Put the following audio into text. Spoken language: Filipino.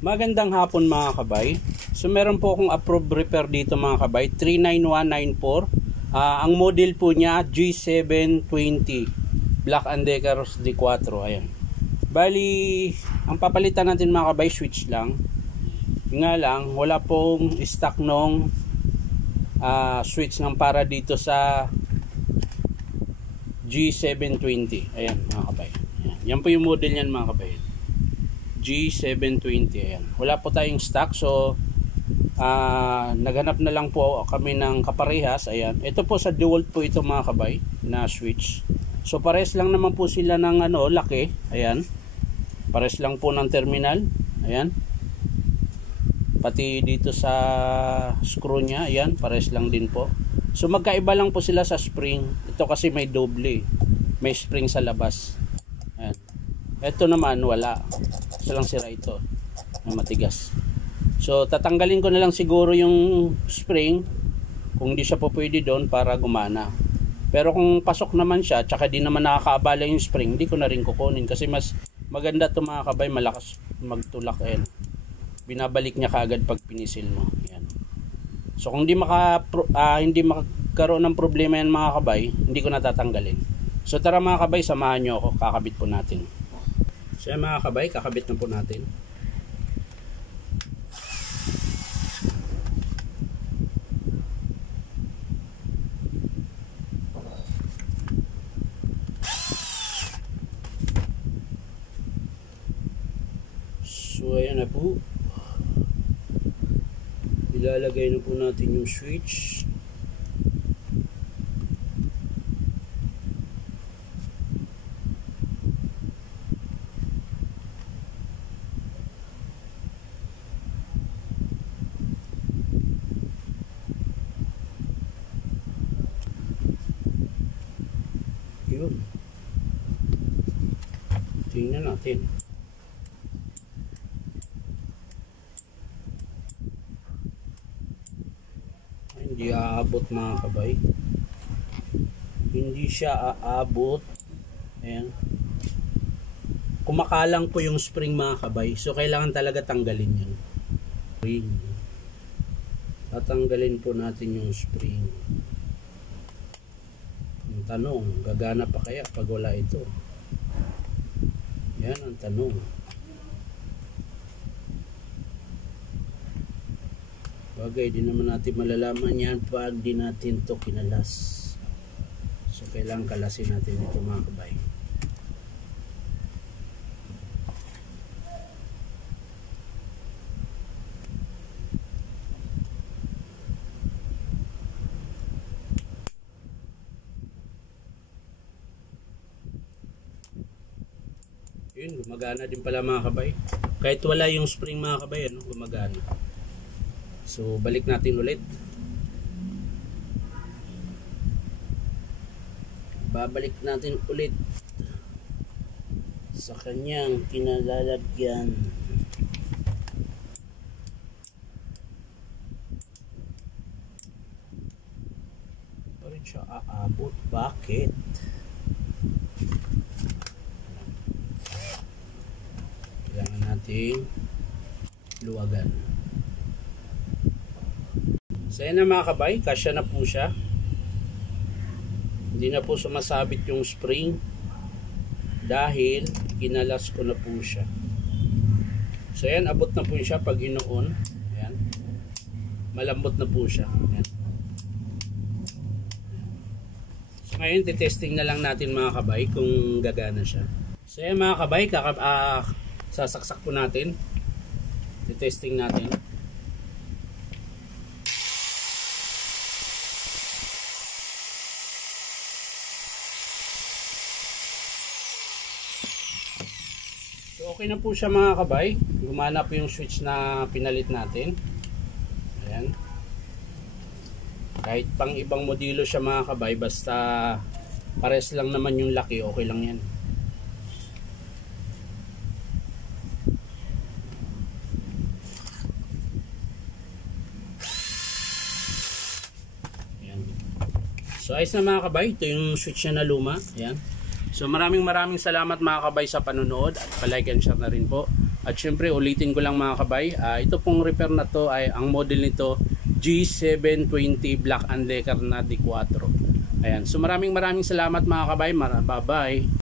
Magandang hapon mga kabay. So meron po akong approved repair dito mga kabay, 39194. Ang model po niya G720 Black & Decker D4. Ayan. Bali, ang papalitan natin mga kabay, switch lang. Nga lang, wala pong stock nung switch ng para dito sa G720. Ayan mga kabay. Ayan. Yan po yung model niyan mga kabay. G720. Ayan. Wala po tayong stock, so naghanap na lang po kami ng kaparehas. Ayan. Ito po sa DeWalt po ito mga kabay na switch. So pares lang naman po sila ng laki. Ayan. Pares lang po ng terminal. Ayan. Pati dito sa screw nya, ayan, pares lang din po. So magkaiba lang po sila sa spring. Ito kasi may doble. May spring sa labas. Ayan. Ito naman wala. Isa lang sira ito na matigas. So tatanggalin ko na lang siguro yung spring kung di siya po pwede doon para gumana. Pero kung pasok naman siya tsaka di naman nakakaabala yung spring, di ko na rin kukunin kasi mas maganda to mga kabay, malakas magtulak. Binabalik niya kaagad pag pinisil mo. Yan. So kung hindi magkaroon ng problema yan mga kabay, hindi ko natatanggalin. So tara mga kabay, samahan nyo ako, kakabit po natin. So yan mga kabay, kakabit na po natin. So ayan na po. Ilalagay na po natin yung switch. Yun. Tingnan natin. Hindi aabot mga kabay. Hindi siya aabot. Ayan. Kumakalang po yung spring mga kabay. So kailangan talaga tanggalin yun. Spring. Tatanggalin po natin yung spring. Ang tanong, gagana pa kaya pag wala ito? Yan ang tanong. Bagay, di naman natin malalaman yan pag di natin to kinalas. So kailangan kalasin natin ito mga kabay. Yun, gumagana din pala mga kabay. Kahit wala yung spring mga kabay, gumagana. So balik natin ulit. Babalik natin ulit sa kanyang kinalalagyan. Pa rin siya aabot. Bakit? Kailangan natin luwagan. So yan na mga kabay, kasya na po siya. Hindi na po sumasabit yung spring dahil kinalas ko na po siya. So yan, abot na po siya pag inoon. Ayan. Malambot na po siya. Ayan. So ngayon, titesting na lang natin mga kabay kung gagana siya. So yan mga kabay, sasaksak po natin. Titesting natin. So okay na po siya mga kabay. Gumana po yung switch na pinalit natin. Ayan. Kahit pang ibang modelo siya mga kabay, basta pares lang naman yung laki, okay lang yan. Ayan. So ayos na mga kabay, ito yung switch niya na luma. Ayan. So maraming salamat mga kabay sa panonood at pa-like and share na rin po. At syempre ulitin ko lang mga kabay, ito pong repair na to ay ang model nito G720 Black & Decker na D4. Ayan, so maraming salamat mga kabay. Bye bye.